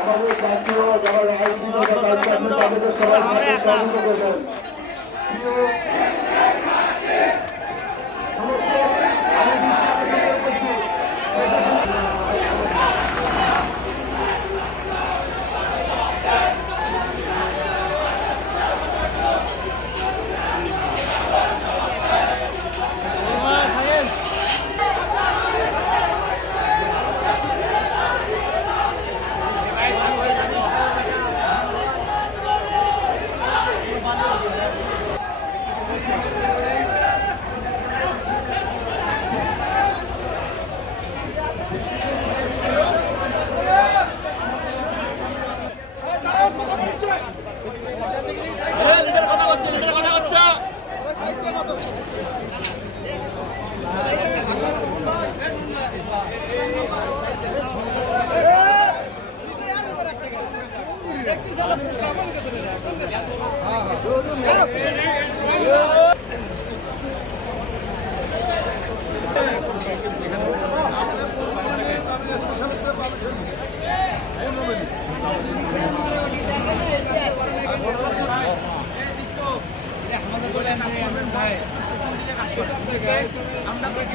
আমাদের জাতীয় যারা আইসি তাদের সবাই সহযোগিতা করবেন। আমরা ভাই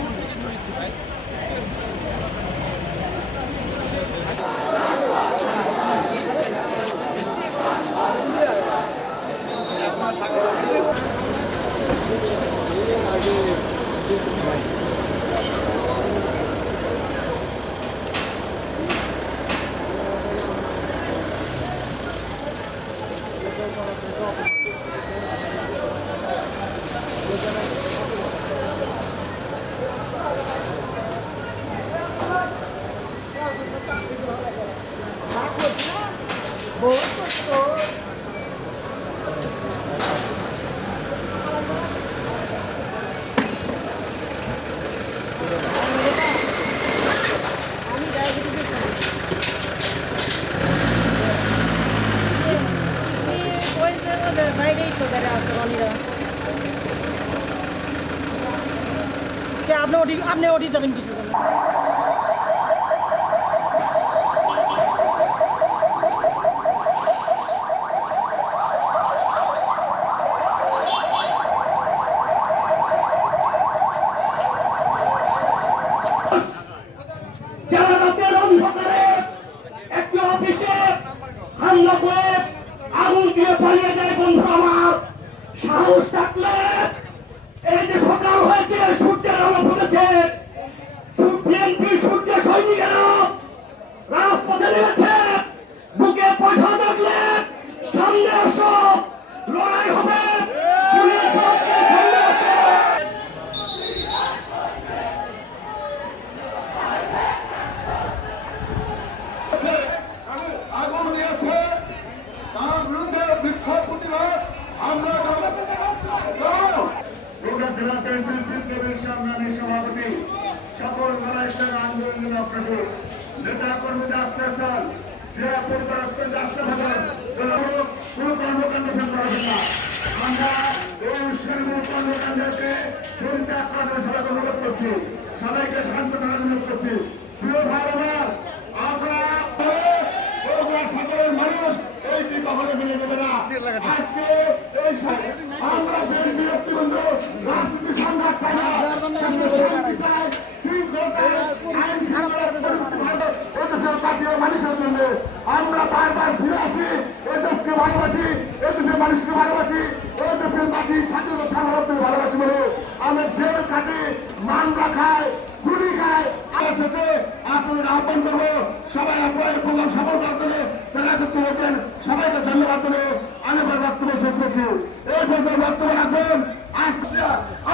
আপনি ওটি যাবেন কিছু একটি অফিসে হামলা করে আগুন দিয়ে পালিয়ে যায়। বন্ধু আমার, সাহস থাকলে এই যে সকাল হয়েছে, সূর্যের আলো ফুটেছে, বিএনপি সূর্য সৈনিকেরা রাজপথে নেমেছে। বুকে পাঠা থাকলে সামনে আসো, লড়াই হবে। আগুন দিয়েছে, তার বিরুদ্ধে বিক্ষোভ প্রতিবাদ আমরা সভাপতি সকল লড়াইয়ের আন্দোলনের আপনাদের নেতা কর্মীদের আশ্বাসন যে পরিবার আসতে পারেন কোন কর্মকাণ্ড করা হবে না। আমরা এই অনুষ্ঠানের মূল কর্মকাণ্ডকে পরিত্যাগ করার সবাইকে অনুরোধ করছি, সবাইকে শান্ত করার অনুরোধ করছি। প্রিয় ভাই আমার, আমরা সাধারণ মানুষ এই কি কখনো মিলে দেবে না। আজকে এই আমরা ব্যক্তিবন্ধ রাজনীতি সংঘাত চাই না, মানুষের জন্য আমরা বারবার ফিরে আসি। এই দেশকে ভালোবাসি, এই দেশের মানুষকে ভালোবাসি, এই দেশের মাটি স্বাধীনতা সাধারণত ভালোবাসি বলে আমরা জেল কাটি, মামলা খাই, গুলি খাই। শেষে আপনাদের আহ্বান করবো সবাই আপনার প্রোগ্রাম সফল করার জন্য তারা একত্রিত হয়েছেন। সবাইকে ধন্যবাদ করে আমি আমার বক্তব্য শেষ করছি। এই পর্যন্ত বক্তব্য রাখবেন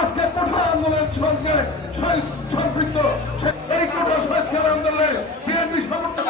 আজকে কঠোর আন্দোলনের সঙ্গে সম্পৃক্ত এই কঠোর সংস্কার আন্দোলনে বিএনপি সমর্থন